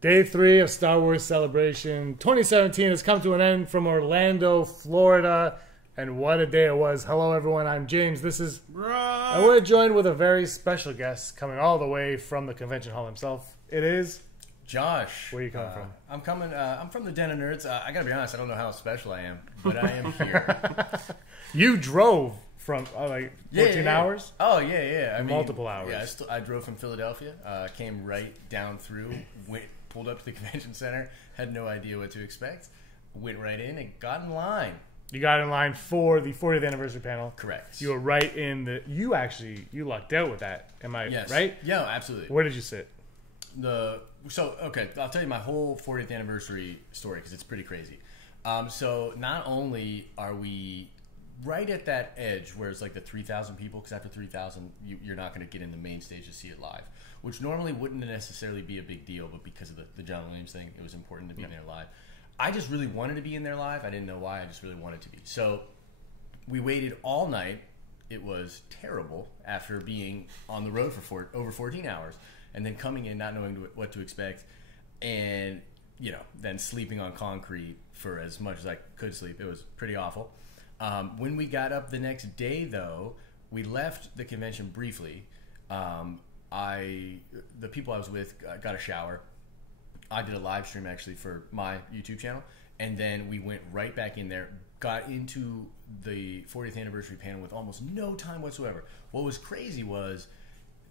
Day 3 of Star Wars Celebration 2017 has come to an end from Orlando, Florida. And what a day it was. Hello, everyone. I'm James. This is... And we're joined with a very special guest coming all the way from the convention hall himself. It is... Josh. Where are you coming from? I'm from the Den of Nerds. I gotta be honest, I don't know how special I am, but I am here. You drove from, 14 hours? Oh, yeah. Multiple hours. Yeah, I drove from Philadelphia, came right down through, pulled up to the convention center, had no idea what to expect, went right in and got in line. You got in line for the 40th anniversary panel. Correct. You were right in the... You lucked out with that. Am I right? Yeah, absolutely. Where did you sit? Okay, I'll tell you my whole 40th anniversary story because it's pretty crazy. So not only are we right at that edge where it's like the 3,000 people, because after 3,000 you're not going to get in the main stage to see it live, which normally wouldn't necessarily be a big deal, but because of the John Williams thing, it was important to be in there live. I just really wanted to be in there live. I didn't know why. I just really wanted to be. So we waited all night. It was terrible after being on the road for over 14 hours. And then coming in not knowing what to expect, and then sleeping on concrete for as much as I could sleep. It was pretty awful. When we got up the next day, though, we left the convention briefly. The people I was with got a shower. I did a live stream actually for my YouTube channel, and then we went right back in there. Got into the 40th anniversary panel with almost no time whatsoever. What was crazy was,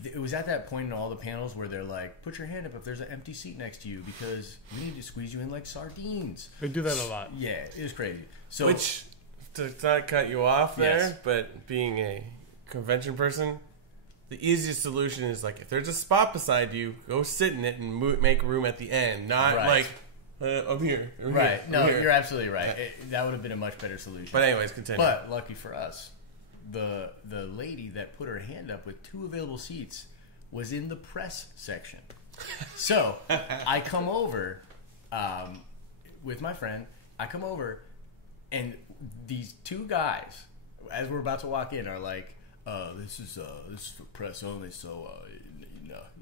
it was at that point in all the panels where they're like, put your hand up if there's an empty seat next to you because we need to squeeze you in like sardines. They do that a lot. Yeah, it was crazy. So, which, to not cut you off there, yes. But being a convention person, the easiest solution is like, if there's a spot beside you, go sit in it and make room at the end. Not right. I'm here. You're absolutely right. That would have been a much better solution. But anyways, continue. But lucky for us, the lady that put her hand up with 2 available seats was in the press section. So I come over with my friend. I come over, and these 2 guys, as we're about to walk in, are like, "This is for press only, so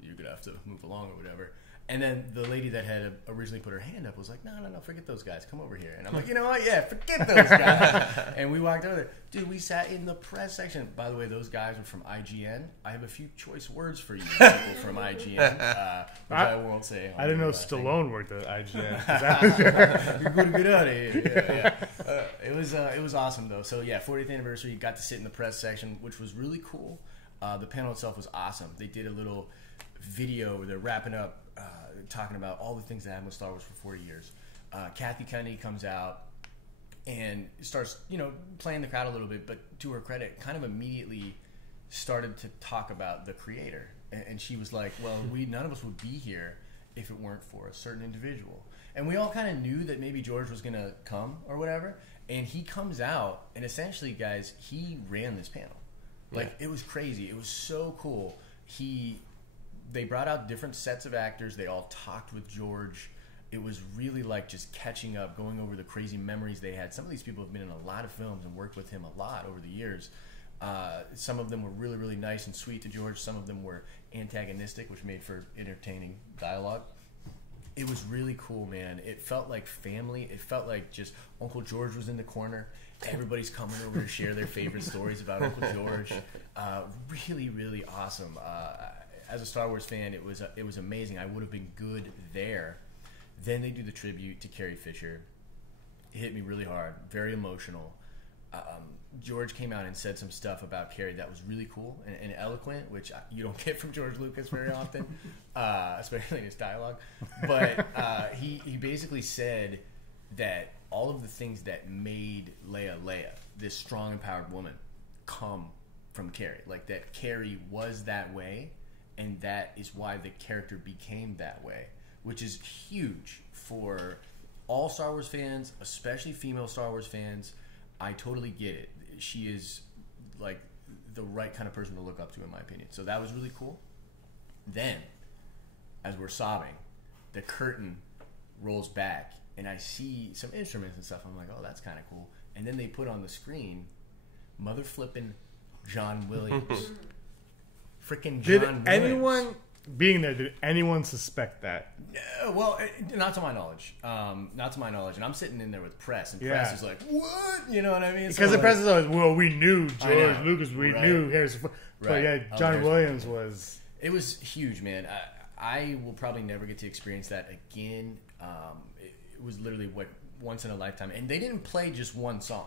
you're gonna have to move along or whatever." And then the lady that had originally put her hand up was like, no, forget those guys. Come over here. And I'm like, you know what? Yeah, forget those guys. And we walked over there. Dude, we sat in the press section. By the way, those guys were from IGN. I have a few choice words for you people from IGN, which I won't say. I didn't know Stallone worked at IGN. You're going to get out of here. Yeah. It was awesome, though. So, yeah, 40th anniversary, you got to sit in the press section, which was really cool. The panel itself was awesome. They did a little video where they're wrapping up, talking about all the things that happened with Star Wars for 40 years. Kathy Kennedy comes out and starts, playing the crowd a little bit, but to her credit, kind of immediately started to talk about the creator. And she was like, well, none of us would be here if it weren't for a certain individual. And we all kind of knew that maybe George was going to come or whatever. And he comes out, and essentially, guys, he ran this panel. It was crazy. It was so cool. They brought out different sets of actors. They all talked with George. It was really like just catching up, going over the crazy memories they had. Some of these people have been in a lot of films and worked with him a lot over the years. Some of them were really, really nice and sweet to George. Some of them were antagonistic, which made for entertaining dialogue. It was really cool, man. It felt like family. It felt like just Uncle George was in the corner. Everybody's coming over to share their favorite stories about Uncle George. Really, really awesome. As a Star Wars fan, it was amazing. I would have been good there. Then they do the tribute to Carrie Fisher. It hit me really hard, very emotional. George came out and said some stuff about Carrie that was really cool and eloquent, which you don't get from George Lucas very often, especially in his dialogue. But he basically said that all of the things that made Leia, this strong, empowered woman, come from Carrie. Like that Carrie was that way, and that is why the character became that way, which is huge for all Star Wars fans, especially female Star Wars fans. I totally get it. She is like the right kind of person to look up to, in my opinion. So that was really cool. Then, as we're sobbing, the curtain rolls back, and I see some instruments and stuff. I'm like, oh, that's kind of cool. And then they put on the screen, mother flipping John Williams. Freaking John Williams. Did anyone being there, did anyone suspect that? Well, not to my knowledge. Not to my knowledge. And I'm sitting in there with press, and press is like, "What?" You know what I mean? Because the press is always, well, we knew George Lucas, we knew Harrison Ford. But yeah, John Williams was... It was huge, man. I will probably never get to experience that again. It was literally once in a lifetime. And they didn't play just one song.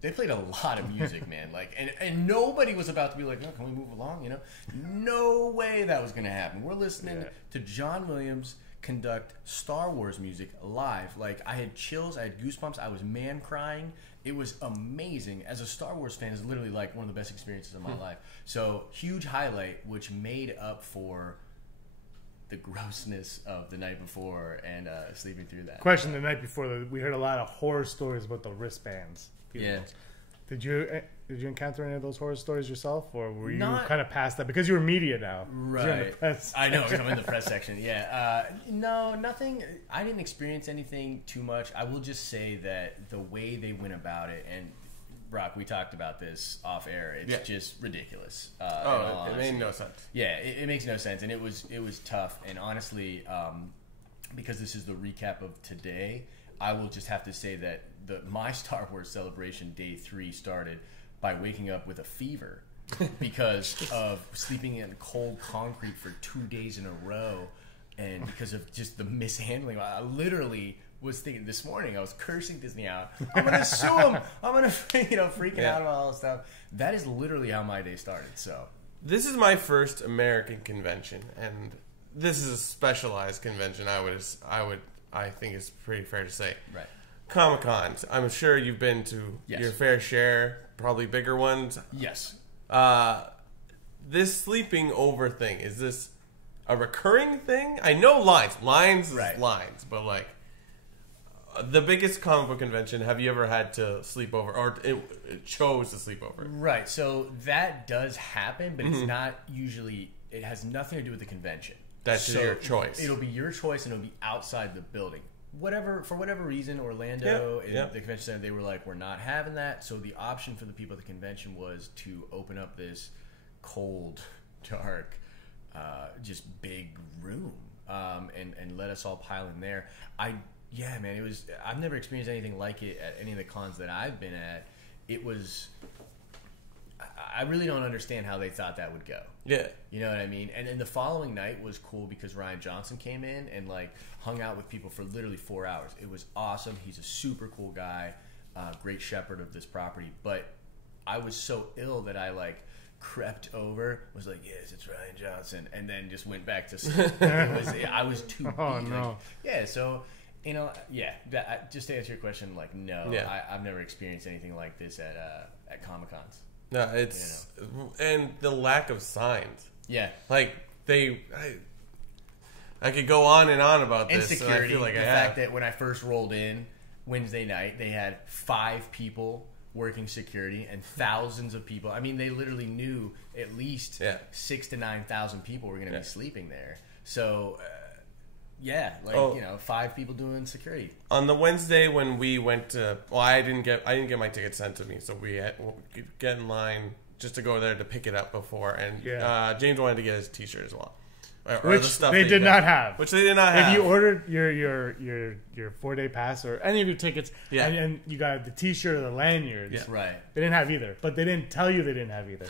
They played a lot of music, man. Like, and nobody was about to be like, "Oh, can we move along?" You know, no way that was going to happen. We're listening to John Williams conduct Star Wars music live. Like, I had chills, I had goosebumps, I was man crying. It was amazing. As a Star Wars fan, it's literally like one of the best experiences of my life. So, huge highlight, which made up for the grossness of the night before and sleeping through that. Question: the night before, we heard a lot of horror stories about the wristbands. Yeah. Did you encounter any of those horror stories yourself, or were you kind of past that because you were media now? Right. You're in the press. I know. I'm in the press section. Yeah. No, nothing. I didn't experience anything too much. I will just say that the way they went about it, and Brock, we talked about this off air. It's just ridiculous. It made no sense. Yeah, it makes no sense, and it was tough. And honestly, because this is the recap of today, I will just have to say that my Star Wars celebration day 3 started by waking up with a fever because of sleeping in cold concrete for 2 days in a row, and because of just the mishandling. I literally was thinking this morning, I was cursing Disney out. I'm gonna sue them. I'm gonna freaking out about all this stuff. That is literally how my day started. So this is my first American convention, and this is a specialized convention. I think it's pretty fair to say. Right. Comic-Cons. I'm sure you've been to your fair share, probably bigger ones. Yes. This sleeping over thing, is this a recurring thing? I know lines is lines, but like the biggest comic book convention, have you ever had to sleep over, or it chose to sleep over? Right. So that does happen, but it's not usually. It has nothing to do with the convention. That's your choice. It'll be your choice, and it'll be outside the building. For whatever reason, Orlando and the convention center, they were like, we're not having that. So the option for the people at the convention was to open up this cold, dark, just big room, and let us all pile in there. Man, it was. I've never experienced anything like it at any of the cons that I've been at. It was. I really don't understand how they thought that would go. Yeah. You know what I mean? And then the following night was cool because Rian Johnson came in and like hung out with people for literally 4 hours. It was awesome. He's a super cool guy, great shepherd of this property. But I was so ill that I like crept over, was like, yes, it's Rian Johnson, and then just went back to sleep. I was too beat. Oh, no. So, just to answer your question, like, no, I've never experienced anything like this at Comic-Cons. No, it's and the lack of signs. Yeah, like I could go on and on about this. Insecurity. And I feel like the fact that when I first rolled in Wednesday night, they had 5 people working security and thousands of people. I mean, they literally knew at least 6,000 to 9,000 people were going to be sleeping there. So. 5 people doing security. On the Wednesday when we went to, I didn't get my ticket sent to me, so we had get in line just to go there to pick it up before, and James wanted to get his T-shirt as well, which the stuff they did not have. Which they did not have. If you ordered your 4-day pass or any of your tickets, and you got the T-shirt or the lanyards, right? They didn't have either, but they didn't tell you they didn't have either.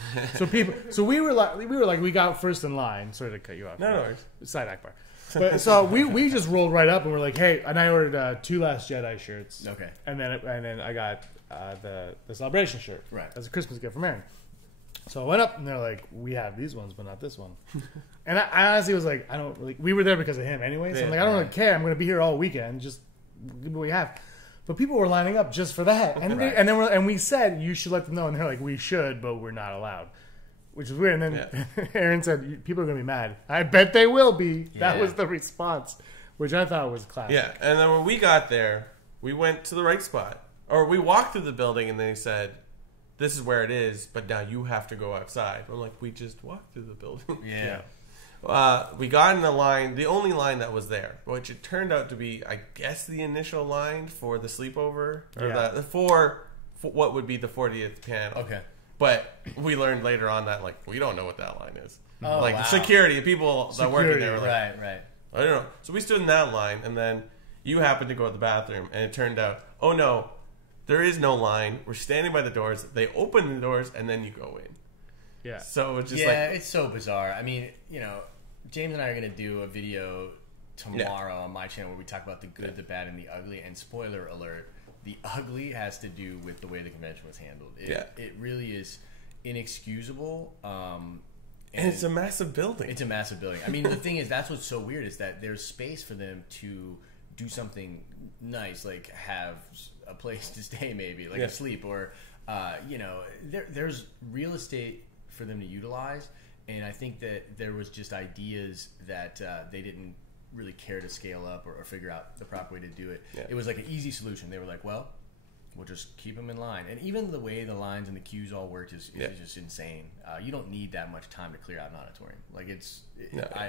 So we got first in line. Sorry to cut you off. No, side Akbar. But so we just rolled right up and we're like, hey, and I ordered 2 Last Jedi shirts. Okay. And then I got the Celebration shirt. Right. As a Christmas gift from Aaron. So I went up and they're like, we have these ones, but not this one. And I honestly was like, we were there because of him anyway. So I'm like, I don't really care. I'm going to be here all weekend. Just give me what we have. But people were lining up just for that. And and we said, you should let them know. And they're like, we should, but we're not allowed. Which is weird. And then Aaron said, people are going to be mad. I bet they will be. That was the response, which I thought was classic. Yeah, and then when we got there, we went to the right spot. Or we walked through the building, and they said, this is where it is, but now you have to go outside. I'm like, we just walked through the building. We got in the line, the only line that was there, which it turned out to be, I guess, the initial line for the sleepover. Or for what would be the 40th panel. Okay. But we learned later on that, like, we don't know what that line is. Oh, like wow. security, people that work in there were like, Right. I don't know. So we stood in that line, and then you happened to go to the bathroom, and it turned out, oh no, there is no line. We're standing by the doors. They open the doors, and then you go in. Yeah. So it's just it's so bizarre. I mean, James and I are going to do a video tomorrow on my channel where we talk about the good, the bad, and the ugly. And spoiler alert, the ugly has to do with the way the convention was handled. It really is inexcusable. And it's a massive building. It's a massive building. I mean, the thing is, that's what's so weird is that there's space for them to do something nice, like have a place to stay, maybe like sleep, or there's real estate for them to utilize. And I think that there was just ideas that they didn't really care to scale up or figure out the proper way to do it. It was like an easy solution. They were like, well, we'll just keep them in line. And even the way the lines and the queues all worked is just insane. You don't need that much time to clear out an auditorium. Like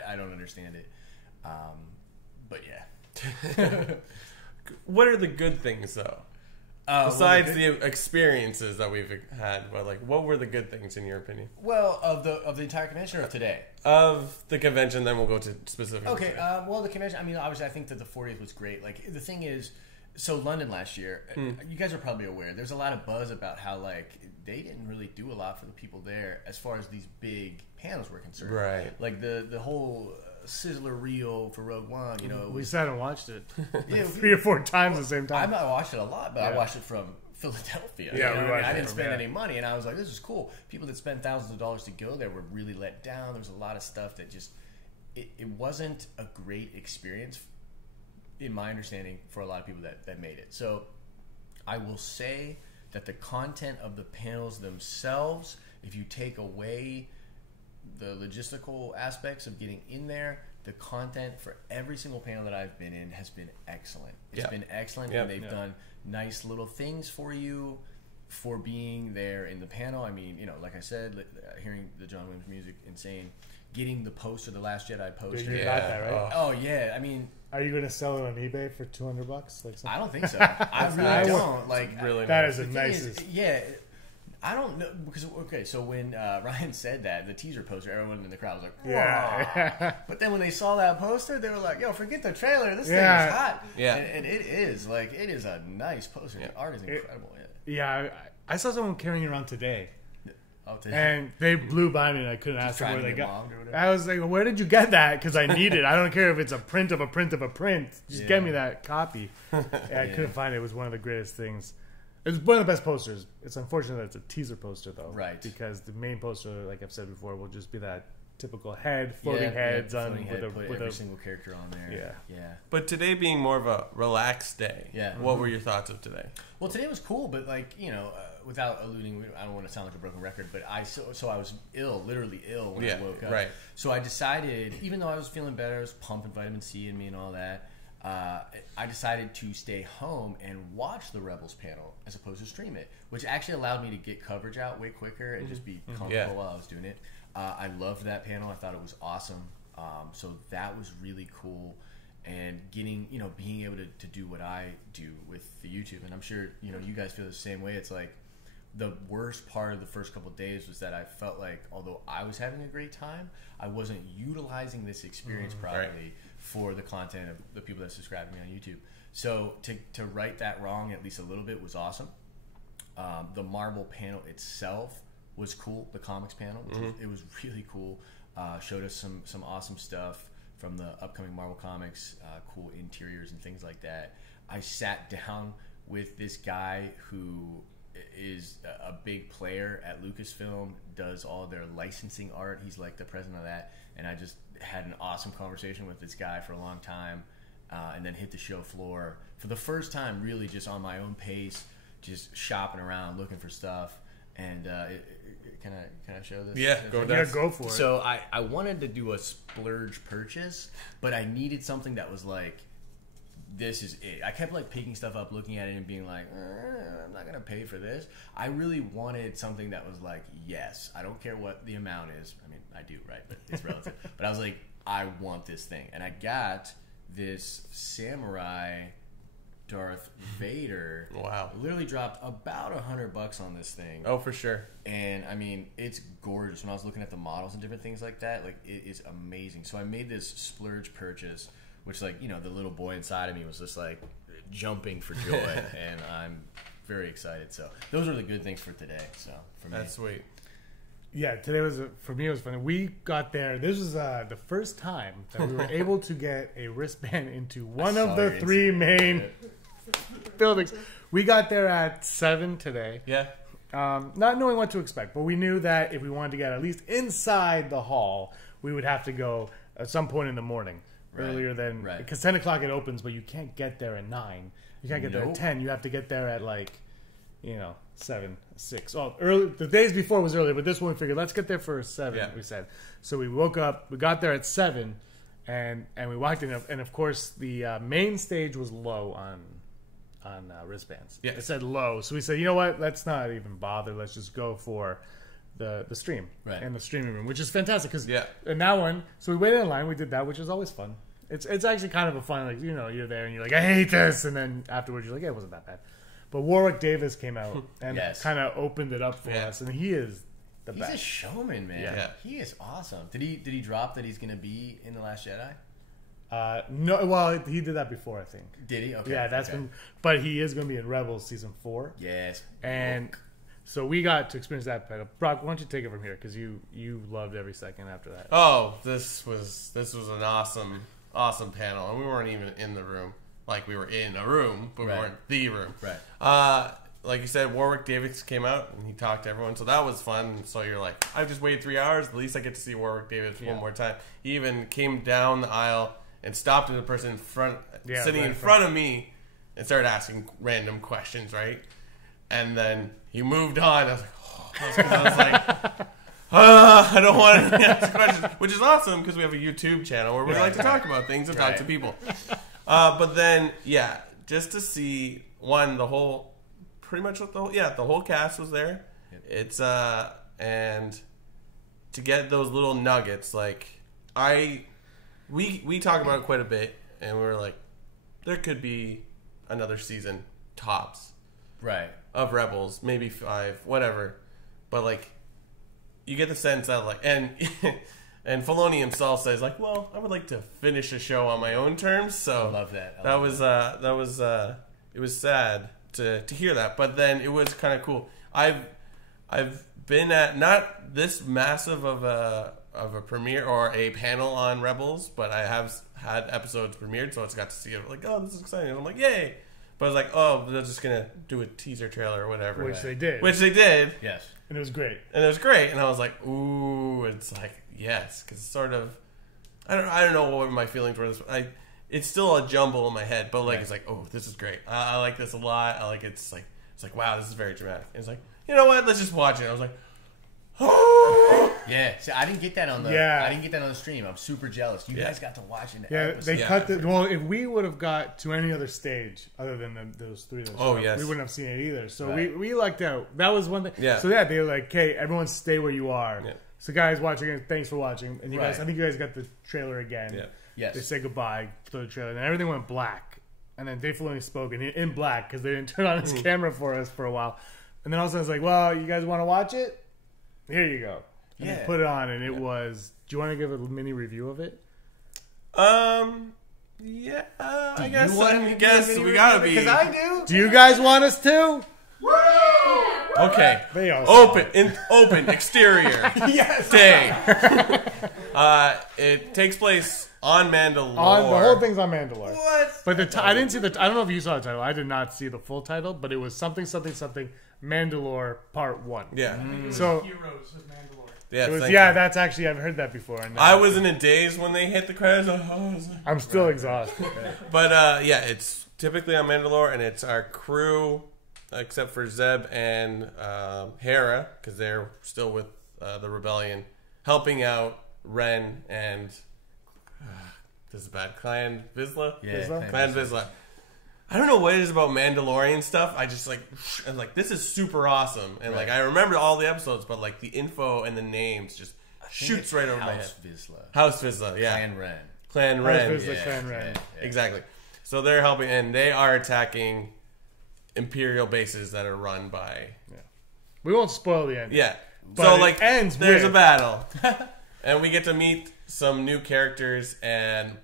I don't understand it. But yeah. What are the good things though? Besides the experiences that we've had, but like, what were the good things in your opinion? Well, of the entire convention or of today? Of the convention, then we'll go to specific. Okay. Well, the convention. I mean, obviously, I think that the 40th was great. Like the thing is, so London last year, you guys are probably aware. There's a lot of buzz about how like they didn't really do a lot for the people there as far as these big panels were concerned. Right. Like the whole Sizzler reel for Rogue One. We sat and watched it 3 or 4 times at the same time. I watched it a lot, but I watched it from Philadelphia. I didn't spend any money, and I was like, this is cool. People that spend thousands of dollars to go there were really let down. There was a lot of stuff that just it wasn't a great experience, in my understanding, for a lot of people that made it. So I will say that the content of the panels themselves, if you take away the logistical aspects of getting in there, the content for every single panel that I've been in has been excellent. It's been excellent, and they've done nice little things for you for being there in the panel. I mean, like I said, hearing the John Williams music, insane. Getting the poster, the Last Jedi poster. You got that, right? Oh yeah, I mean, are you going to sell it on eBay for $200? Like I don't think so. I really don't. Like really that nice. is the nicest. I don't know because so when Ryan said that the teaser poster, everyone in the crowd was like, "Wow!" But then when they saw that poster, they were like, "Yo, forget the trailer. This thing is hot." Yeah, and it is like it is a nice poster. The art is incredible. I saw someone carrying it around today. Oh, and they blew by me, and I couldn't ask them where they got. I was like, "Where did you get that?" Because I need it. I don't care if it's a print of a print of a print. Just get me that copy. I couldn't find it. It was one of the greatest things. It's one of the best posters. It's unfortunate that it's a teaser poster, though. Right. Because the main poster, like I've said before, will just be that typical head, floating heads on with every single character on there. Yeah. But today being more of a relaxed day. Yeah. What were your thoughts of today? Well, today was cool, but like without alluding, I don't want to sound like a broken record, but I was ill, literally ill when I woke up. Right. So I decided, even though I was feeling better, I was pumping vitamin C in me and all that. I decided to stay home and watch the Rebels panel as opposed to stream it, which actually allowed me to get coverage out way quicker and just be comfortable while I was doing it. I loved that panel. I thought it was awesome. So that was really cool. And getting, being able to do what I do with the YouTube. And I'm sure, you guys feel the same way. It's like the worst part of the first couple of days was that I felt like, although I was having a great time, I wasn't utilizing this experience properly for the content of the people that subscribe to me on YouTube. So to right that wrong at least a little bit was awesome. The Marvel panel itself was cool. The comics panel, it was really cool. Showed us some awesome stuff from the upcoming Marvel comics, cool interiors and things like that. I sat down with this guy who is a big player at Lucasfilm, does all their licensing art. He's like the president of that, and I just had an awesome conversation with this guy for a long time, and then hit the show floor for the first time, really just on my own pace, just shopping around, looking for stuff. And can I show this? Yeah, go for it. So I wanted to do a splurge purchase, but I needed something that was like, this is it. I kept like picking stuff up, looking at it, and being like, I'm not gonna pay for this. I really wanted something that was like, yes, I don't care what the amount is. I mean, I do, right? But it's relative. But I was like, I want this thing, and I got this samurai Darth Vader. Wow. Literally dropped about $100 on this thing. Oh, for sure. And I mean, it's gorgeous. When I was looking at the models and different things like that, like it is amazing. So I made this splurge purchase, which like, you know, the little boy inside of me was just like jumping for joy. And I'm very excited. So those are the good things for today. So for me. That's sweet. Yeah, today was, for me, it was funny. We got there. This was the first time that we were able to get a wristband into one of the three main buildings. We got there at 7 today. Yeah. Not knowing what to expect, but we knew that if we wanted to get at least inside the hall, we would have to go at some point in the morning. Earlier than... Because 10 o'clock it opens, but you can't get there at 9. You can't get there at 10. You have to get there at like, you know... 7, 6. Oh, early. The days before was earlier, but this one we figured let's get there for 7. Yeah. We said so. We woke up. We got there at 7, and we walked in. And of course, the main stage was low on wristbands. Yeah, it said low. So we said, you know what? Let's not even bother. Let's just go for the stream and the streaming room, which is fantastic because in that one. So we waited in line. We did that, which is always fun. It's actually kind of a fun, like, you know, you're there and you're like, I hate this, and then afterwards you're like, yeah, it wasn't that bad. But Warwick Davis came out and kind of opened it up for us, and he is the best. He's a showman, man. Yeah. He is awesome. Did he drop that he's going to be in The Last Jedi? No, well, he did that before, I think. Did he? Okay. Yeah, that's been. But he is going to be in Rebels season 4. Yes. And so we got to experience that panel. Brock, why don't you take it from here because you loved every second after that. Oh, this was an awesome panel, and we weren't even in the room. Like, we were in a room, but we weren't the room. Right. Like you said, Warwick Davis came out, and he talked to everyone, so that was fun. So you're like, I've just waited 3 hours. At least I get to see Warwick Davis one more time. He even came down the aisle and stopped at the person in front, sitting in front of me, and started asking random questions, right? And then he moved on. I was like, oh. I was like, I don't want to ask questions, which is awesome because we have a YouTube channel where we like to talk about things and talk to people. But then, yeah, just to see the whole cast was there. It's and to get those little nuggets, like we talk about it quite a bit, and we were like, there could be another season tops, of Rebels, maybe 5, whatever. But like, you get the sense that like, and Filoni himself says like, well, I would like to finish a show on my own terms. So I love that. It was sad to hear that, but then it was kind of cool. I've been at not this massive of a premiere or a panel on Rebels, but I have had episodes premiered, so I just got to see it. Like, oh, this is exciting. And I'm like, yay! But I was like, oh, they're just gonna do a teaser trailer or whatever, which they did. Yes, and it was great. And I was like, ooh, it's like, yes, because it's sort of, I don't know what my feelings were. It's still a jumble in my head, but like, it's like, oh, this is great. I like this a lot. I like it's like wow, this is very dramatic. And it's like, you know what? Let's just watch it. I was like, oh. Yeah. See, I didn't get that on the stream. I'm super jealous. You guys got to watch it. They cut the. Well, if we would have got to any other stage other than those 3, we wouldn't have seen it either. So we lucked out. That was one thing. Yeah. So they were like, "Okay, everyone, stay where you are." Yeah. So guys watching, thanks for watching. And you guys, I think you guys got the trailer again. Yeah. Yes. They said goodbye to the trailer, and everything went black. And then Dave Filoni spoke in black because they didn't turn on his camera for us for a while. And then all of a sudden it's like, well, you guys want to watch it? Here you go. And they put it on, and it was. Do you want to give a mini review of it? Yeah. I guess we gotta be. Because I do. Do you guys want us to? Okay. Open exterior. Yes. Day. It takes place on Mandalore. The whole thing's on Mandalore. What? But I didn't see the. I don't know if you saw the title. I did not see the full title, but it was something Mandalore Part 1. Yeah. So Heroes of Mandalore. Yeah, that's actually, I've heard that before. I was in a daze when they hit the credits. I'm still exhausted. But it's typically on Mandalore, and it's our crew, except for Zeb and Hera, because they're still with the rebellion, helping out Ren and this is bad. Clan Vizsla. Yeah, Clan Vizsla. I don't know what it is about Mandalorian stuff. I just I'm like, this is super awesome, and like I remember all the episodes, but like the info and the names just shoots right over my head. Vizsla. House Vizsla, yeah. Clan Ren. Clan Ren. Exactly. So they're helping, and they are attacking Imperial bases that are run by. Yeah. We won't spoil the end. Yeah. But so it like, ends there's with- a battle, and we get to meet some new characters,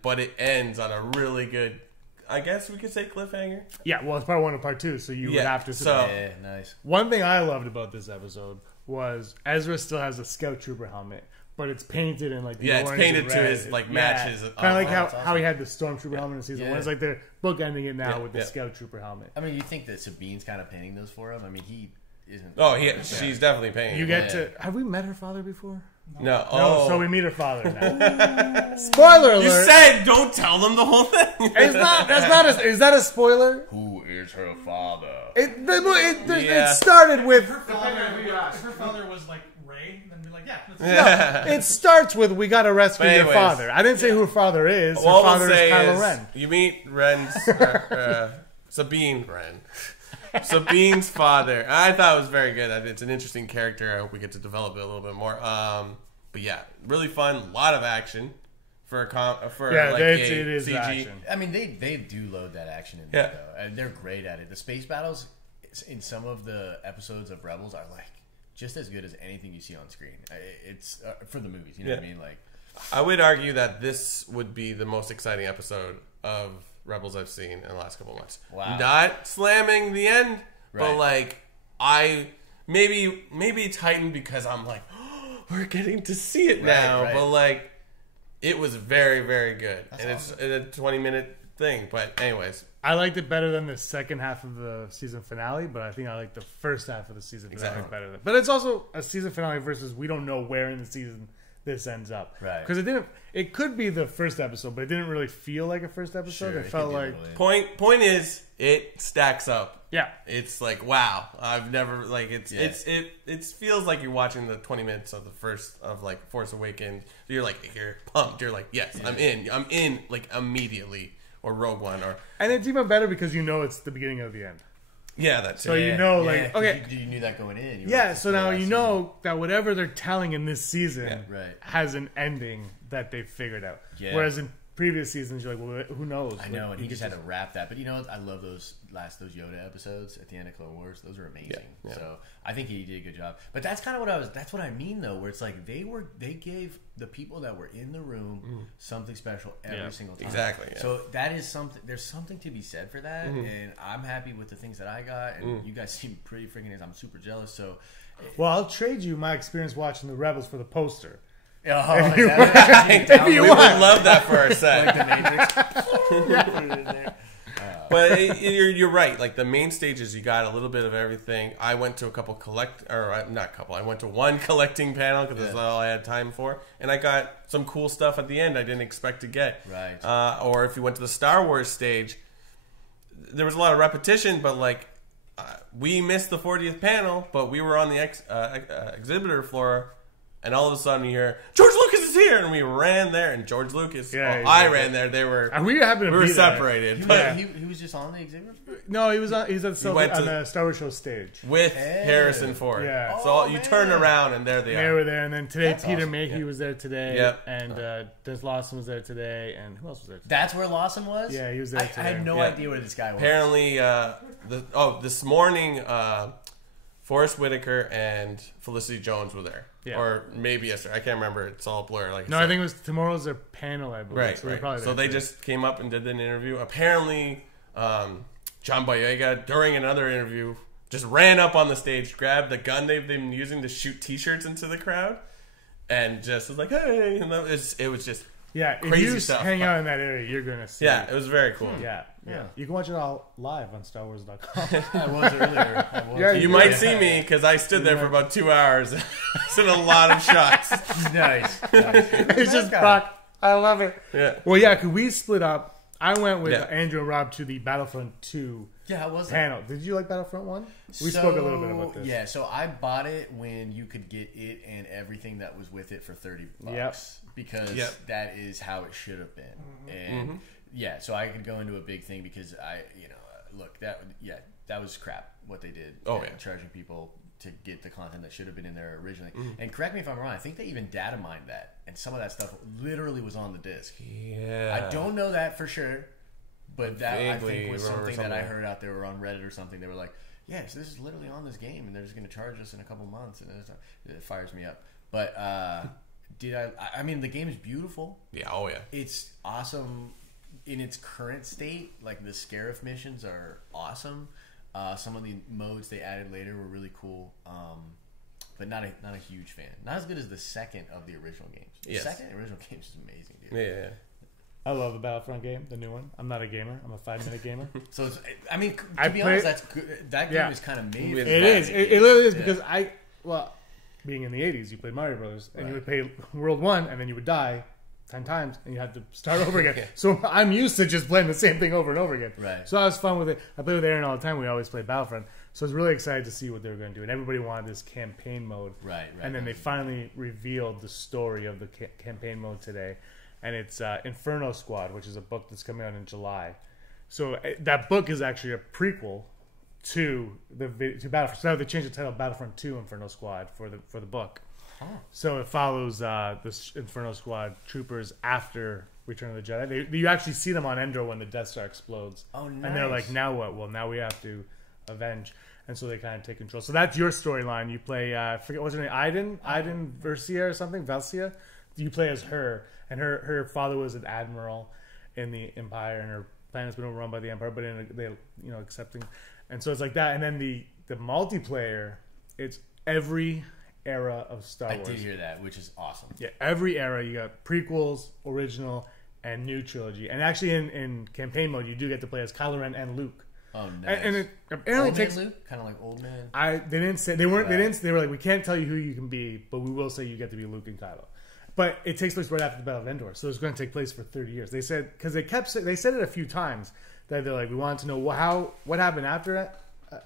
but it ends on a really good, I guess we could say, cliffhanger. Yeah, well, it's part 1 and part 2, so you would have to. So Yeah, nice. One thing I loved about this episode was Ezra still has a Scout Trooper helmet, but it's painted in like the it's orange painted and to red. his like matches. Kind of like that's how he had the Stormtrooper helmet in season 1. It's like they're bookending it now with the yeah. Scout Trooper helmet. I mean, you think that Sabine's kind of painting those for him? I mean, he isn't. Oh, she's definitely paying. You get to. Have we met her father before? no. No, Oh, so we meet her father now. Spoiler alert! you said don't tell them the whole thing. It's not. That's not. Is that a spoiler? Who is her father? It started with. If her father was like Ray, then be like, yeah. It starts with we got to rescue But your anyways. father. I didn't say who her father is. Her All we'll father is say Kylo is Ren. you meet Ren's Sabine Ren. Sabine's father. I thought it was very good. It's an interesting character. I hope we get to develop it a little bit more. But yeah, really fun. A lot of action for it is CG. action. I mean, they do load that action in there, though. And they're great at it. The space battles in some of the episodes of Rebels are like just as good as anything you see on screen. It's for the movies, you know what I mean? Like, I would argue that this would be the most exciting episode of Rebels I've seen in the last couple of months. Wow. Not slamming the end, but Right. like maybe it's heightened because I'm like, oh, we're getting to see it now. right. But like, it was very, very good, That's and awesome. it's a 20-minute thing. But anyways, I liked it better than the second half of the season finale, but I think I like the first half of the season finale Exactly. better. But it's also a season finale versus we don't know where in the season this ends up. Right. Because it could be the first episode, but it didn't really feel like a first episode. Sure, it felt could be like, really- point is, it stacks up. yeah. It's like, wow, I've never like it feels like you're watching the 20 minutes of the first of like Force Awakens. You're like, you're pumped. You're like, yes, I'm in like immediately, or Rogue One, or And it's even better because you know it's the beginning of the end. yeah, that's So it. you know, 'cause like, okay. you knew that going in. You were Yeah, like, so now I you see. know that whatever they're telling in this season Yeah. Right. has an ending that they've figured out. Yeah. Whereas in previous seasons, you're like, well, who knows? I know, Like, and he you just had to wrap that. But you know what? I love those Yoda episodes at the end of Clone Wars. Those are amazing. Yeah. So I think he did a good job. But that's kind of that's what I mean though, where it's like they gave the people that were in the room something special every single time. Exactly, yeah. So that is something. There's something to be said for that, and I'm happy with the things that I got. And you guys seem pretty freaking. I'm super jealous. So. Well, I'll trade you my experience watching the Rebels for the poster. Oh, If you We you would want. love that for our set. like the Matrix. But you're right. Like the main stages, you got a little bit of everything. I went to a couple I went to one collecting panel because that's all I had time for, and I got some cool stuff at the end I didn't expect to get. Right. Or if you went to the Star Wars stage, there was a lot of repetition, but like we missed the 40th panel, but we were on the exhibitor floor. And all of a sudden you hear, George Lucas is here! And we ran there, and George Lucas, I ran there, they were, And we happened to we were be there. separated. He, But he was just on the exhibit. No, he was at the went on to- the Star Wars show stage. with Harrison Ford. Yeah. So you man. turn around, and there they They are. were there, and then today That's Peter awesome. Mayhew was there today, Yep. and Dennis Lawson was there today, and who else was there today? That's where Lawson was? Yeah, he was there I today. had no Yeah. idea where this guy was. Apparently, this morning, Forrest Whitaker and Felicity Jones were there. Yeah. Or maybe yesterday. I can't remember. It's all blur. Like No, I I said. think it was tomorrow's their panel, I believe. Right, So, they're right. probably So there they too. just came up and did an interview. Apparently, John Boyega, during another interview, just ran up on the stage, grabbed the gun they've been using to shoot T-shirts into the crowd, and just was like, "Hey!" And it was just Yeah, if crazy you stuff. hang out in that area, you're gonna see. yeah, it was very cool. Yeah. You can watch it all live on StarWars.com. I was earlier. I was. Yeah, You might see me because I stood there for about 2 hours, seen a lot of shots. Nice. It's just Brock. I love it. Yeah. Well, yeah, because we split up. I went with Yeah. Andrew and Rob to the Battlefront 2 Yeah, how was it? panel. Did you like Battlefront 1? We spoke a little bit about this. Yeah, so I bought it when you could get it and everything that was with it for $30. Yep. Because Yep. that is how it should have been. And yeah, so I could go into a big thing because look, that was crap what they did. Oh, and yeah. Charging people to get the content that should have been in there originally. And correct me if I'm wrong, I think they even data mined that. And some of that stuff literally was on the disc. Yeah. I don't know that for sure. But that I Vaguely think was remember something that I something. heard out there or on Reddit or something. They were like, "Yes, this is literally on this game, and they're just going to charge us in a couple months," and it fires me up. But I mean, the game is beautiful. Yeah. Oh yeah. It's awesome in its current state. Like the Scarif missions are awesome. Some of the modes they added later were really cool. But not a huge fan. Not as good as the second of the original games. The second original games is amazing, dude. Yeah. I love the Battlefront game, the new one. I'm not a gamer. I'm a 5-minute gamer. So it's, I mean, to be honest, that's good. That game is kind of made. It is. It literally is because being in the 80s, you played Mario Brothers, and you would play World 1, and then you would die 10 times, and you had to start over again. So I'm used to just playing the same thing over and over again. Right. So I was fun with it. I play with Aaron all the time. We always play Battlefront. So I was really excited to see what they were going to do. And everybody wanted this campaign mode. Right. And then they finally revealed the story of the campaign mode today. And it's Inferno Squad, which is a book that's coming out in July. So that book is actually a prequel to Battlefront. So now they changed the title Battlefront II Inferno Squad for the book. Huh. So it follows this Inferno Squad troopers after Return of the Jedi. You actually see them on Endor when the Death Star explodes. Oh, nice. And they're like, now what? Well, now we have to avenge. And so they kind of take control. So that's your storyline. You play, I forget what's her name, Iden Versia or something, Velsia. You play as her, and her father was an admiral in the Empire, and her planet's been overrun by the Empire, but they accepting. And so it's like that. And then the multiplayer, it's every era of Star Wars. I did hear that, which is awesome. Yeah, every era. You got prequels, original, and new trilogy. And actually in campaign mode, you do get to play as Kylo Ren and Luke. Oh, nice. And it apparently old takes man Luke, kind of like old man. They didn't say they weren't. Right. They didn't. They were like, we can't tell you who you can be, but we will say you get to be Luke and Kylo. But it takes place right after the Battle of Endor, so it's going to take place for 30 years. They said because they said it a few times that they're like, we wanted to know what happened after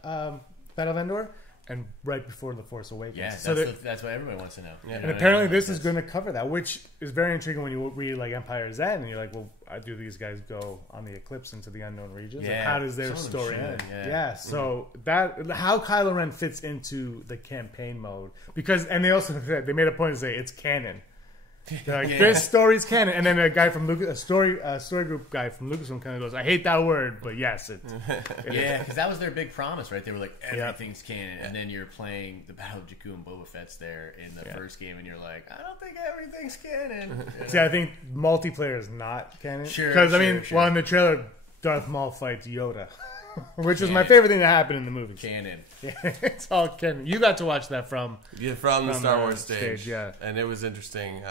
Battle of Endor and right before the Force Awakens. Yeah, so that's what everybody wants to know. Yeah. And apparently this is going to cover that, which is very intriguing when you read like Empire's End and you're like, well, do these guys go on the Eclipse into the unknown regions? Yeah, and how does their story end? Yeah. So that how Kylo Ren fits into the campaign mode and they also said they made a point to say it's canon. They're like, this story's canon, and then a guy from a story group guy from Lucasfilm kind of goes, I hate that word, but yes, it yeah, because that was their big promise, right? They were like, everything's canon, and then you're playing the Battle of Jakku and Boba Fett's there in the first game, and you're like, I don't think everything's canon. You know? See, I think multiplayer is not canon. Sure, because well, in the trailer, Darth Maul fights Yoda. Which is my favorite thing that happened in the movie. Canon. Yeah, it's all canon. You got to watch that from the Star Wars stage. Yeah. And it was interesting.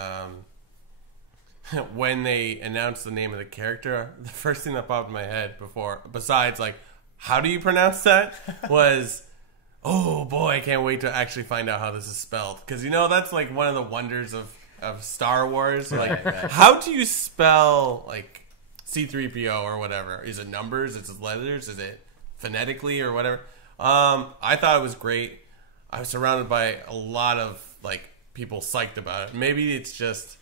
When they announced the name of the character, the first thing that popped in my head besides like, how do you pronounce that? Was, oh boy, I can't wait to actually find out how this is spelled. Because that's like one of the wonders of Star Wars. Like, how do you spell like C-3PO or whatever? Is it numbers? Is it letters? Is it phonetically or whatever? I thought it was great. I was surrounded by a lot of like people psyched about it. Maybe it's just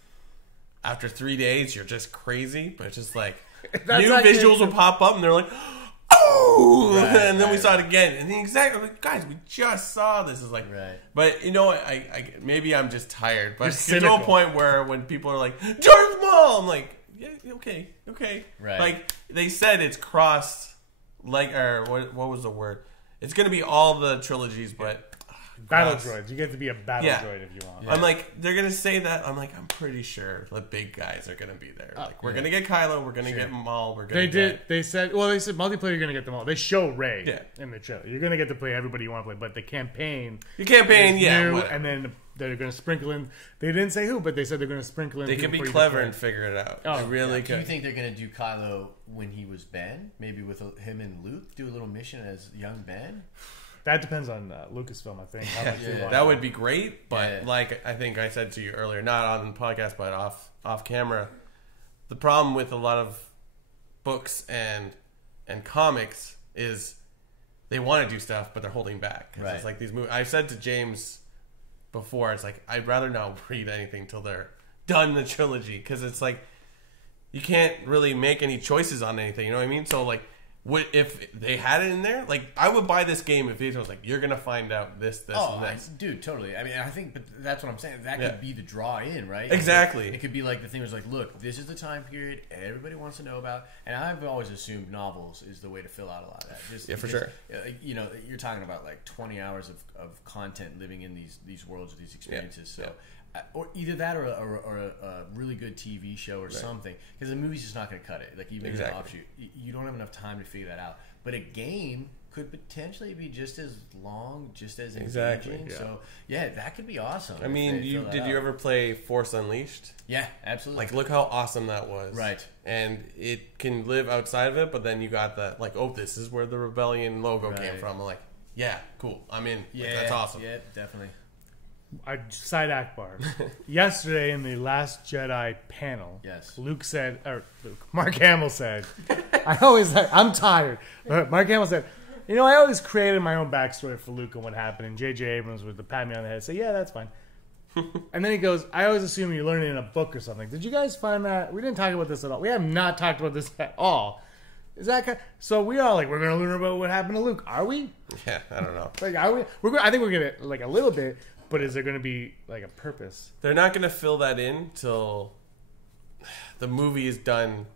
after 3 days you're just crazy, but it's just like new visuals will pop up and they're like, oh, and then we saw it again, and I'm like, guys, we just saw this. Is like, but I maybe I'm just tired, but there's no point where when people are like Darth Maul, I'm like, yeah, okay, right? Like they said, it's crossed, like, or what was the word? It's going to be all the trilogies, but battle droids. You get to be a battle droid if you want. Yeah. I'm like, they're going to say that. I'm like, I'm pretty sure the big guys are going to be there. Like, we're going to get Kylo, we're going to get Maul, we're going to get... They said multiplayer, you're going to get them all. They show Rey in the trailer. You're going to get to play everybody you want to play, but the campaign... New, and then they're going to sprinkle in... They didn't say who, but they said they're going to sprinkle in... They can be clever and figure it out. Oh, they really could. Do you think they're going to do Kylo when he was Ben? Maybe with him and Luke? Do a little mission as young Ben? That depends on Lucasfilm, I think. How much they want. That would be great, but like I think I said to you earlier, not on the podcast, but off camera, the problem with a lot of books and comics is they want to do stuff, but they're holding back. Right. It's like these movies. I said to James before, it's like I'd rather not read anything till they're done the trilogy, because it's like you can't really make any choices on anything. You know what I mean? So like if they had it in there, like I would buy this game if it was like you're gonna find out this, and this. Dude, totally. I mean, I think, but that's what I'm saying. That could be the draw in, right? Exactly. It could be like the thing was like, look, this is the time period everybody wants to know about, and I've always assumed novels is the way to fill out a lot of that. Just for because, sure. You know, you're talking about like 20 hours of content living in these worlds or these experiences. So. Or either that or a really good TV show or something, because the movie's just not going to cut it. Like even in an offshoot, you don't have enough time to figure that out. But a game could potentially be just as long, just as engaging. Yeah. So yeah, that could be awesome. I mean, did you ever play Force Unleashed? Yeah, absolutely. Like, look how awesome that was. Right. And it can live outside of it, but then you got that, like, oh, this is where the Rebellion logo came from. I'm like, yeah, cool. I'm in. Yeah, like, that's awesome. Yeah, definitely. Side Akbar. Yesterday in the Last Jedi panel, Mark Hamill said, I'm tired. But Mark Hamill said, you know, I always created my own backstory for Luke and what happened. And J.J. Abrams would pat me on the head and say, yeah, that's fine. And then he goes, I always assume you learned it in a book or something. Did you guys find that? We didn't talk about this at all. We have not talked about this at all. Is that so? We all we're going to learn about what happened to Luke. Are we? Yeah, I don't know. Like, are we? I think we're going to, like, a little bit. But is there going to be like a purpose? They're not going to fill that in till the movie is done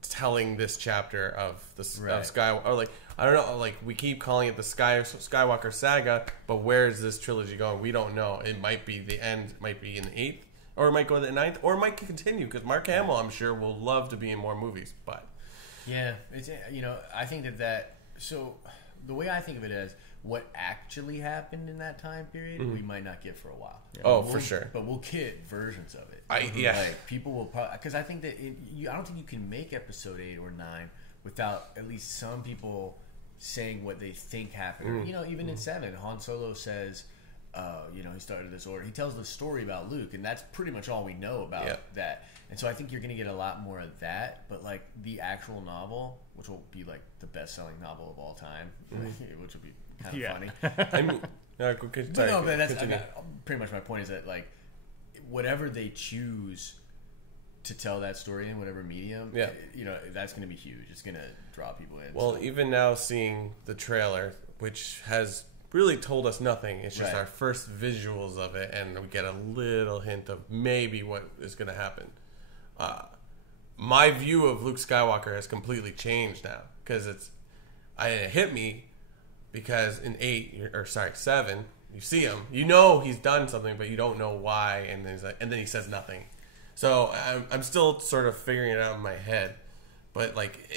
telling this chapter of the of Skywalker. Or like, I don't know. Like, we keep calling it the Skywalker saga, but where is this trilogy going? We don't know. It might be the end. It might be in the 8th, or it might go to the 9th, or it might continue because Mark Hamill, I'm sure, will love to be in more movies. But yeah, it's, you know, I think that. So the way I think of it is, what actually happened in that time period, we might not get for a while. Oh, for sure. But we'll get versions of it. Like, people will probably, because I think that I don't think you can make episode 8 or 9 without at least some people saying what they think happened. You know, even in 7, Han Solo says, you know, he started this order. He tells the story about Luke, and that's pretty much all we know about that. And so I think you're going to get a lot more of that. But like the actual novel, which will be like the best-selling novel of all time, which will be kind of funny. I mean, but that's pretty much my point. Is that like whatever they choose to tell that story in whatever medium, you know, that's going to be huge. It's going to draw people in. Well, even now seeing the trailer, which has really told us nothing. It's just our first visuals of it, and we get a little hint of maybe what is going to happen. My view of Luke Skywalker has completely changed now because it hit me because in 7, you see him, you know he's done something, but you don't know why, and then he says nothing. So I'm still sort of figuring it out in my head, but like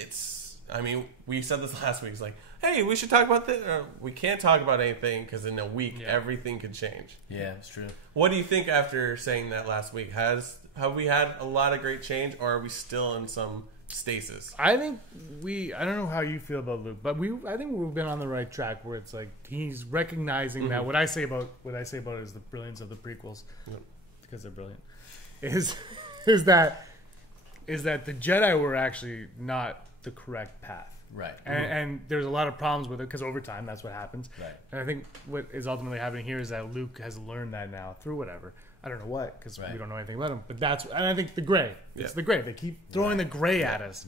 I mean, we said this last week. It's like, hey, we should talk about this. Or we can't talk about anything because in a week everything could change. Yeah, it's true. What do you think after saying that last week? Have we had a lot of great change, or are we still in some stasis? I think I don't know how you feel about Luke, but I think we've been on the right track where it's like he's recognizing that what I say about it is the brilliance of the prequels, because they're brilliant. Is that the Jedi were actually not the correct path. Right. And there's a lot of problems with it because over time that's what happens. Right. And I think what is ultimately happening here is that Luke has learned that now through whatever. I don't know what, because we don't know anything about him. But and I think the gray. It's the gray. They keep throwing the gray at us.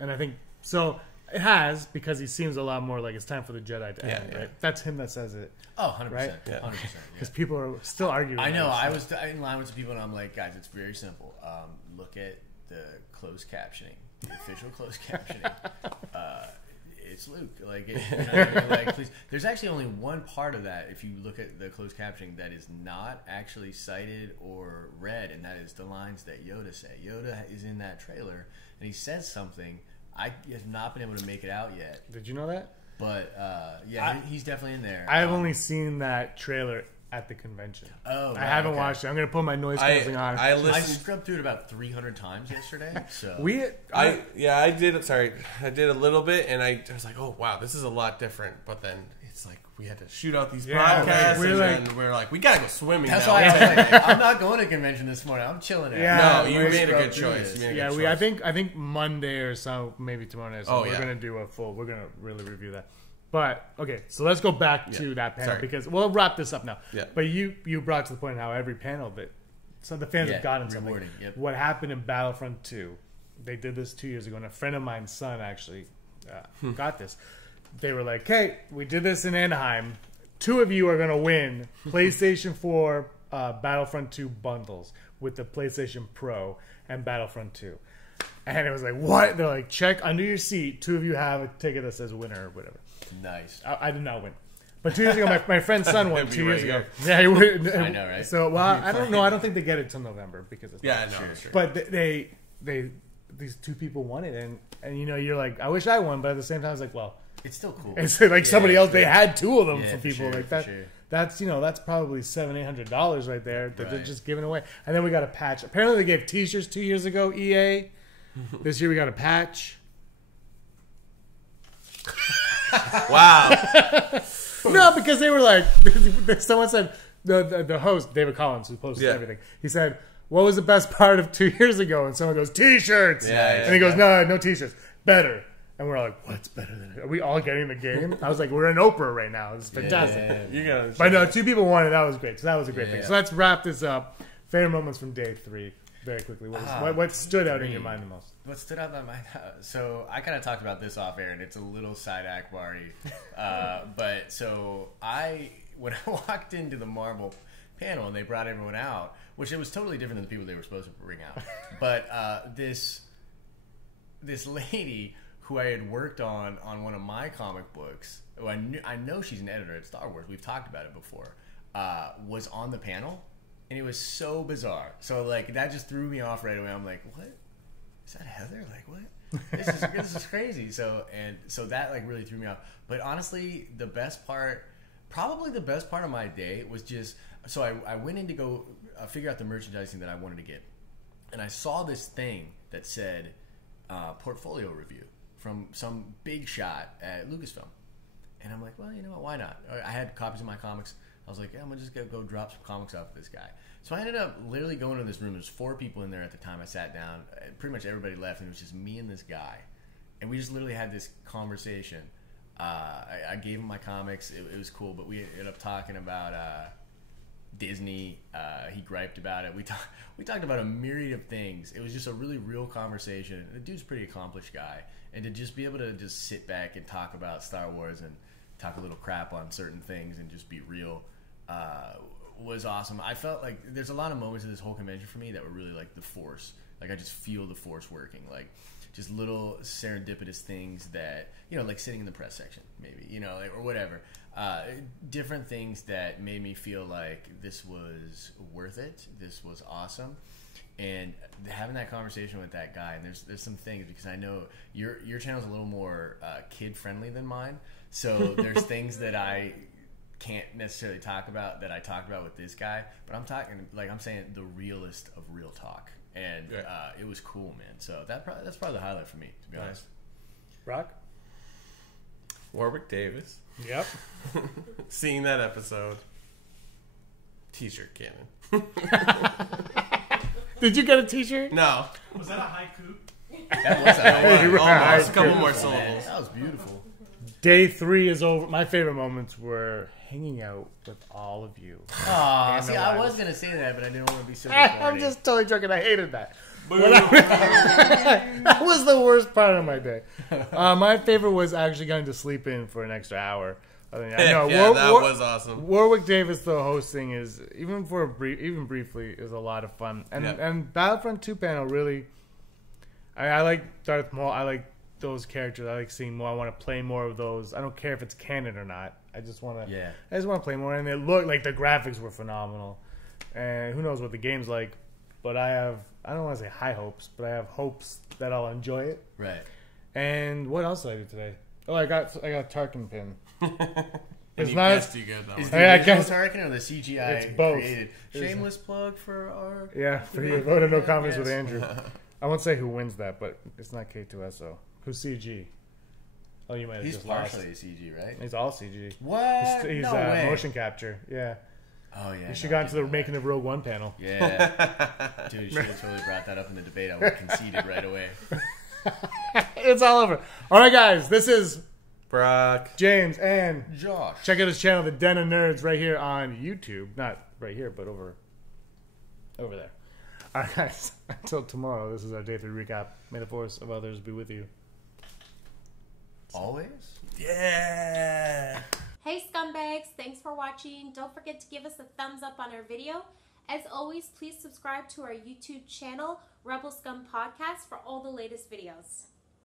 And I think, so it has, because he seems a lot more like it's time for the Jedi to end, right? That's him that says it. Oh, 100%. Right? 100%. Because people are still arguing. I know. I was in line with some people, and I'm like, guys, it's very simple. Look at the closed captioning, the official closed captioning. It's Luke. Like, please. There's actually only one part of that, if you look at the closed captioning, that is not actually cited or read, and that is the lines that Yoda say. Yoda is in that trailer, and he says something. I have not been able to make it out yet. Did you know that? But he's definitely in there. I've only seen that trailer at the convention. Oh, right, I haven't watched it. I'm going to put my noise canceling on. I scrubbed through it about 300 times yesterday. So I did. Sorry, I did a little bit, and I was like, oh wow, this is a lot different. But then it's like we had to shoot out these podcasts, and we're like, we gotta go swimming. That's now. why I was like, I'm not going to convention this morning. I'm chilling out. Yeah, no, you made a good choice. I think Monday or so, maybe tomorrow night. So we're gonna do we're gonna really review that. But okay, so let's go back to that panel because we'll wrap this up now. Yeah. But you brought to the point how every panel so the fans have gotten something. Yep. What happened in Battlefront II? They did this 2 years ago, and a friend of mine's son actually got this. They were like, "Hey, we did this in Anaheim. 2 of you are gonna win PlayStation 4 Battlefront 2 bundles with the PlayStation Pro and Battlefront 2." And it was like, "What?" They're like, "Check under your seat. 2 of you have a ticket that says winner or whatever." Nice. I did not win. But 2 years ago, my friend's son won 2 years ago. Here. Yeah, he would. I know, right? So, well, I don't know. I don't think they get it till November because it's Yeah, no, sure. But these 2 people won it, and you know, you're like, I wish I won, but at the same time, I was like, well, It's still cool. it's like somebody else. They had 2 of them Yeah, for people sure, like that. sure. That's that's probably $700-800 right there that they're Right. just giving away. And then we got a patch. Apparently, they gave T-shirts 2 years ago. EA. This year we got a patch. Wow. No, because they were like, someone said, the host, David Collins, who posted everything, he said, "What was the best part of 2 years ago?" And someone goes, "T-shirts." And he goes, no T-shirts. Better. And we're like, what's better than it? Are we all getting the game? I was like, we're in Oprah right now. It's fantastic. You gotta But no, 2 people won it. That was great. So that was a great thing. Yeah. So let's wrap this up. Favorite moments from day 3, very quickly. What stood out in your mind the most? What stood out in my mind? So I kind of talked about this off air, and it's a little side Akbari. But so when I walked into the Marvel panel and they brought everyone out, which it was totally different than the people they were supposed to bring out. But this lady who I had worked on one of my comic books, who I know she's an editor at Star Wars. We've talked about it before. Was on the panel, and it was so bizarre. So like that just threw me off right away. I'm like, what? Is that Heather? Like what? This is crazy. So that like really threw me off. But honestly, probably the best part of my day was just so I went in to go figure out the merchandising that I wanted to get, and I saw this thing that said portfolio review from some big shot at Lucasfilm, and I'm like, well, you know what? Why not? I had copies of my comics. I was like, yeah, I'm gonna just go drop some comics off with this guy. So I ended up literally going to this room. There's 4 people in there at the time. I sat down. Pretty much everybody left, and it was just me and this guy. And we just literally had this conversation. I gave him my comics. It was cool, but we ended up talking about Disney. He griped about it. We talked about a myriad of things. It was just a really real conversation. The dude's a pretty accomplished guy. And to just be able to just sit back and talk about Star Wars and talk a little crap on certain things and just be real was awesome. I felt like there's a lot of moments of this whole convention for me that were really like the Force. Like I just feel the Force working. Like just little serendipitous things that, like sitting in the press section maybe, or whatever. Different things that made me feel like this was worth it. This was awesome. And having that conversation with that guy, and there's some things, because I know your channel's a little more kid friendly than mine, so there's things that I can't necessarily talk about that I talked about with this guy, but I'm saying the realest of real talk, and it was cool, man. So that's probably the highlight for me, to be honest. Rock? Warwick Davis. Yep. Seeing that episode. T-shirt cannon. Did you get a T-shirt? No. Was that a haiku? That was a Almost. A couple more syllables. That was beautiful. Day 3 is over. My favorite moments were hanging out with all of you. Aw, see, I was going to say that, but I didn't want to be so recording. I'm just totally joking. I hated that. That was the worst part of my day. My favorite was actually going to sleep in for an extra hour. That was awesome. Warwick Davis, though, hosting is even briefly is a lot of fun. And Battlefront 2 panel really, I like Darth Maul. I like those characters. I like seeing more. I want to play more of those. I don't care if it's canon or not. I just want to. Yeah. I just want to play more. And it looked like the graphics were phenomenal. And who knows what the game's like? But I don't want to say high hopes, but I have hopes that I'll enjoy it. Right. And what else did I do today? Oh, I got Tarkin pin. It's not guessed you good though. Is the I original guess- Tarkin or the CGI It's both. created? Shameless plug for our... Yeah, for your vote of no confidence with Yes. Andrew. I won't say who wins that, but it's not K2SO. Who's CG? Oh, you might have He's just lost. partially a CG, right? He's all CG. What? He's No way. motion capture. Yeah. Oh, yeah. You should have gone to the making of Rogue One panel. Yeah. Dude, you should have totally brought that up in the debate. I would have conceded right away. It's all over. All right, guys. This is Brock. James, and Josh. check out his channel, The Den of Nerds, right here on YouTube. Not right here, but over there. All right, guys. Until tomorrow, this is our Day 3 recap. May the force of others be with you. Always. Yeah. Hey scumbags, thanks for watching. Don't forget to give us a thumbs up on our video. As always, please subscribe to our YouTube channel, Rebel Scum Podcast, for all the latest videos.